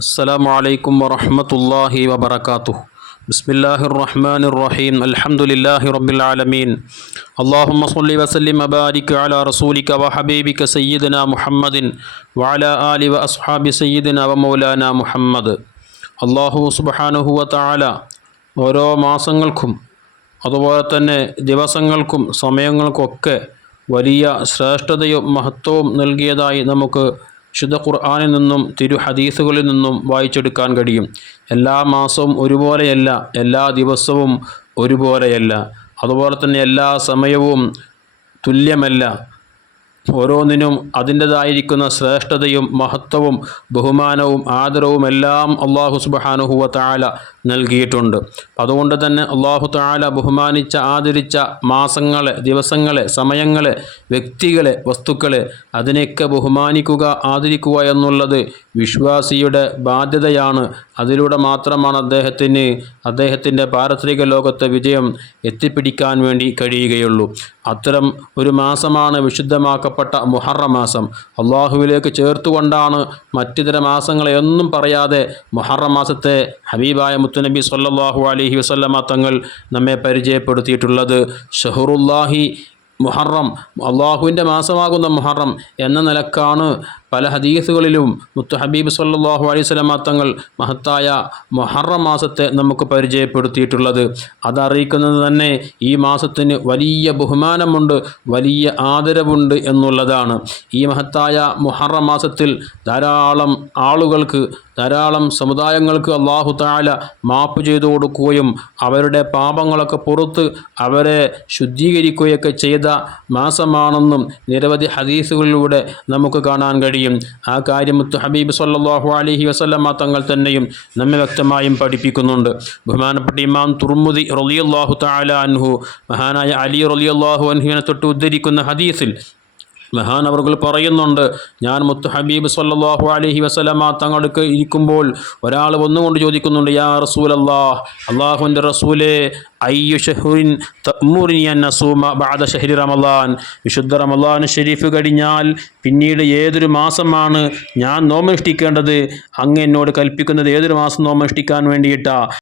السلام عليكم ورحمة الله وبركاته بسم الله الرحمن الرحيم الحمد لله رب العالمين اللهم صل وسلم وبارك على رسولك وحبيبك سيدنا محمد وعلى آل وأصحاب سيدنا ومولانا محمد അള്ളാഹു സുബാനുഹുവ താല ഓരോ മാസങ്ങൾക്കും അതുപോലെ തന്നെ ദിവസങ്ങൾക്കും സമയങ്ങൾക്കൊക്കെ വലിയ ശ്രേഷ്ഠതയും മഹത്വവും നൽകിയതായി നമുക്ക് ശുദ്ധ ഖുർആാനിൽ നിന്നും തിരു ഹദീസുകളിൽ നിന്നും വായിച്ചെടുക്കാൻ കഴിയും. എല്ലാ മാസവും ഒരുപോലെയല്ല എല്ലാ ദിവസവും ഒരുപോലെയല്ല. അതുപോലെ തന്നെ എല്ലാ സമയവും തുല്യമല്ല. ഓരോന്നിനും അതിന്റെതായിരിക്കുന്ന ശ്രേഷ്ഠതയും മഹത്വവും ബഹുമാനവും ആദരവും എല്ലാം അള്ളാഹു സുബാനുഹുവ താല നൽകിയിട്ടുണ്ട്. അതുകൊണ്ട് തന്നെ അള്ളാഹു താല ബഹുമാനിച്ച ആദരിച്ച മാസങ്ങളെ ദിവസങ്ങളെ സമയങ്ങളെ വ്യക്തികളെ വസ്തുക്കളെ അതിനെയൊക്കെ ബഹുമാനിക്കുക ആദരിക്കുക എന്നുള്ളത് വിശ്വാസിയുടെ ബാധ്യതയാണ്. അതിലൂടെ മാത്രമാണ് അദ്ദേഹത്തിന് അദ്ദേഹത്തിന്റെ പാരത്രിക ലോകത്തെ വിജയം എത്തിപ്പിടിക്കാൻ വേണ്ടി കഴിയുകയുള്ളൂ. അത്തരം ഒരു മാസമാണ് വിശുദ്ധമാക്കപ്പെട്ട മുഹറ മാസം. അള്ളാഹുവിലേക്ക് ചേർത്തുകൊണ്ടാണ് മറ്റിതര മാസങ്ങളെ ഒന്നും പറയാതെ മുഹറ മാസത്തെ ഹബീബായ മുത്തുനബി സല്ലാഹു അലഹി വസ്ലമ തങ്ങൾ നമ്മെ പരിചയപ്പെടുത്തിയിട്ടുള്ളത്. ഷഹറുല്ലാഹി മുഹറം അള്ളാഹുവിന്റെ മാസമാകുന്ന മുഹറം എന്ന നിലക്കാണ് പല ഹദീസുകളിലും മുത്തു ഹബീബ് സല്ലാഹു അലൈഹി സ്വലമ തങ്ങൾ മഹത്തായ മൊഹറം മാസത്തെ നമുക്ക് പരിചയപ്പെടുത്തിയിട്ടുള്ളത്. അതറിയിക്കുന്നത് തന്നെ ഈ മാസത്തിന് വലിയ ബഹുമാനമുണ്ട് വലിയ ആദരവുണ്ട് എന്നുള്ളതാണ്. ഈ മഹത്തായ മുഹറം മാസത്തിൽ ധാരാളം ആളുകൾക്ക് ധാരാളം സമുദായങ്ങൾക്ക് അള്ളാഹു താല മാപ്പ് ചെയ്തു കൊടുക്കുകയും അവരുടെ പാപങ്ങളൊക്കെ പുറത്ത് അവരെ ശുദ്ധീകരിക്കുകയൊക്കെ ചെയ്ത മാസമാണെന്നും നിരവധി ഹദീസുകളിലൂടെ നമുക്ക് കാണാൻ കഴിയും. കഴിയും ആ കാര്യം മുത്തു ഹബീബ് സല്ലാഹു അലഹി വസ്ലമ തങ്ങൾ തന്നെയും നമ്മെ വ്യക്തമായും പഠിപ്പിക്കുന്നുണ്ട്. ബഹുമാനപ്പെട്ട ഇമാം തുർമുദി റലിയല്ലാഹു താല അൻഹു മഹാനായ അലി റലിയല്ലാഹു അൻഹുവിനെ തൊട്ട് ഉദ്ധരിക്കുന്ന ഹദീസിൽ മഹാനവറുകൾ പറയുന്നുണ്ട് ഞാൻ മുത്ത് ഹബീബ് സല്ലാഹു അലഹി വസ്ലമ തങ്ങൾക്ക് ഇരിക്കുമ്പോൾ ഒരാൾ ഒന്നുകൊണ്ട് ചോദിക്കുന്നുണ്ട് യാ റസൂൽ അള്ളാഹ് അള്ളാഹുവിന്റെ റസൂലെ അയ്യു ഷഹരി വിശുദ്ധ റമലാൻ ഷെരീഫ് കഴിഞ്ഞാൽ പിന്നീട് ഏതൊരു മാസമാണ് ഞാൻ നോമനുഷ്ഠിക്കേണ്ടത് അങ്ങ് എന്നോട് കൽപ്പിക്കുന്നത് ഏതൊരു മാസം നോമനുഷ്ഠിക്കാൻ വേണ്ടിയിട്ടാണ്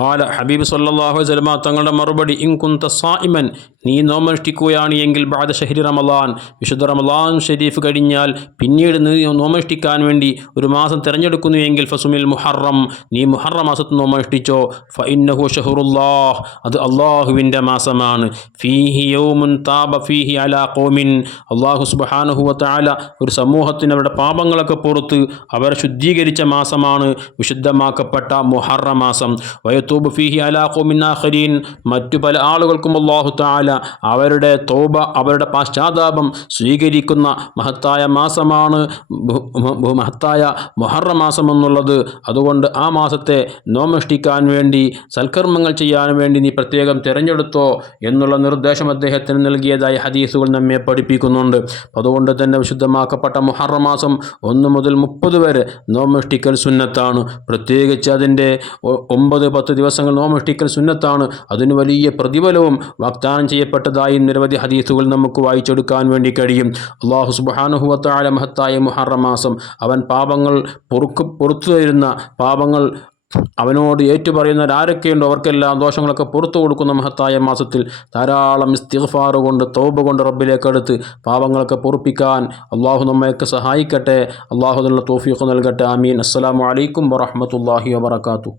ആല ഹബീബ് സല്ലാഹു വസ്ലമ തങ്ങളുടെ മറുപടി ഇൻ കുന്ത സായിമൻ നീ നോമനുഷ്ഠിക്കുകയാണ് എങ്കിൽ ബാദ ഷഹരി റമലാൻ വിശുദ്ധ റമലാൻ ഷെരീഫ് കഴിഞ്ഞാൽ പിന്നീട് നീ നോമനുഷ്ഠിക്കാൻ വേണ്ടി ഒരു മാസം തിരഞ്ഞെടുക്കുന്നു എങ്കിൽ ഫസുമിൽ മുഹറം നീ മുഹറ മാസത്ത് നോമനുഷ്ഠിച്ചോ. ഫ ഇന്നഹു ഷഹറുല്ലാഹ് അത് അള്ളാഹുവിന്റെ മാസമാണ്. ഫീഹി യൗമുൻ താബ ഫീഹി അലാ കോമിൻ അള്ളാഹു സുബാനുഹുവ താല ഒരു സമൂഹത്തിന് അവരുടെ പാപങ്ങളൊക്കെ പുറത്ത് അവരെ ശുദ്ധീകരിച്ച മാസമാണ് വിശുദ്ധമാക്കപ്പെട്ട മുഹറ മാസം. വയ യത്തൂബ് ഫിഹി അലാ ഖുമിനാഖരീൻ മറ്റു പല ആളുകൾക്കും അള്ളാഹു താല അവരുടെ തോബ അവരുടെ പാശ്ചാത്താപം സ്വീകരിക്കുന്ന മഹത്തായ മാസമാണ് മഹത്തായ മൊഹറ മാസം എന്നുള്ളത്. അതുകൊണ്ട് ആ മാസത്തെ നോമഷ്ടിക്കാൻ വേണ്ടി സൽക്കർമ്മങ്ങൾ ചെയ്യാൻ വേണ്ടി നീ പ്രത്യേകം തിരഞ്ഞെടുത്തോ എന്നുള്ള നിർദ്ദേശം അദ്ദേഹത്തിന് നൽകിയതായി ഹദീസുകൾ നമ്മെ പഠിപ്പിക്കുന്നുണ്ട്. അതുകൊണ്ട് തന്നെ വിശുദ്ധമാക്കപ്പെട്ട മൊഹറ മാസം ഒന്ന് മുതൽ മുപ്പത് വരെ നോമഷ്ടിക്കൽ സുന്നത്താണ്. പ്രത്യേകിച്ച് അതിന്റെ ഒമ്പത് പത്ത് പത്ത് ദിവസങ്ങൾ നോമഷ്ടിക്കൽ സുന്നത്താണ്. അതിന് വലിയ പ്രതിഫലവും വാഗ്ദാനം ചെയ്യപ്പെട്ടതായി നിരവധി ഹദീസുകൾ നമുക്ക് വായിച്ചെടുക്കാൻ വേണ്ടി കഴിയും. അള്ളാഹു സുബാനുഹുവത്തായ മഹത്തായ മുഹറമാസം അവൻ പാപങ്ങൾ പൊറുക്ക് പൊറത്തു തരുന്ന പാപങ്ങൾ അവനോട് ഏറ്റുപറയുന്നവർ ആരൊക്കെയുണ്ടോ അവർക്കെല്ലാം ദോഷങ്ങളൊക്കെ പുറത്തു കൊടുക്കുന്ന മഹത്തായ മാസത്തിൽ ധാരാളം ഇസ്തിഗ്ഫാർ കൊണ്ട് തോബ് കൊണ്ട് റബ്ബിലേക്ക് അടുത്ത് പാവങ്ങളൊക്കെ പൊറുപ്പിക്കാൻ അള്ളാഹു നമ്മയൊക്കെ സഹായിക്കട്ടെ. അള്ളാഹു നല്ല തോഫീഖ് നൽകട്ടെ. ആമീൻ. അസ്സാം വലൈക്കും വറഹമത്തല്ലാഹി വാത്തു